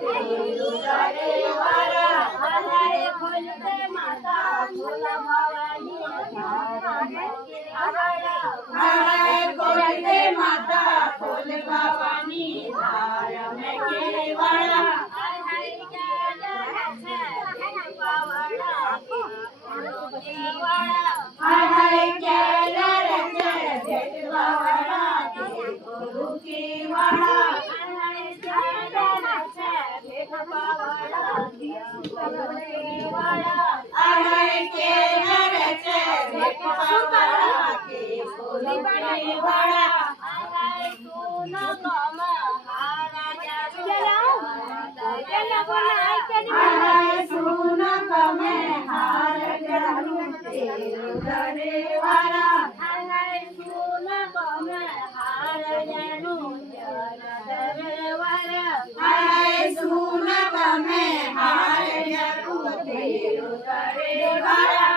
तेरू करे वाला हरे खोलते माता भोला भवानी हरे खोलते माता भोल भवानी धार में केवाड़ा हरे केला भेटवाड़ा गुरु की वाड़ा हरे केला भेटवाड़ा के गुरु की वाड़ा हरे सुन कमे हार जरू तेरू करे वाला हरे सुन कमे हार जरू तेरू वाला हरे सुन कमे हार जरू तेरू करे वाला।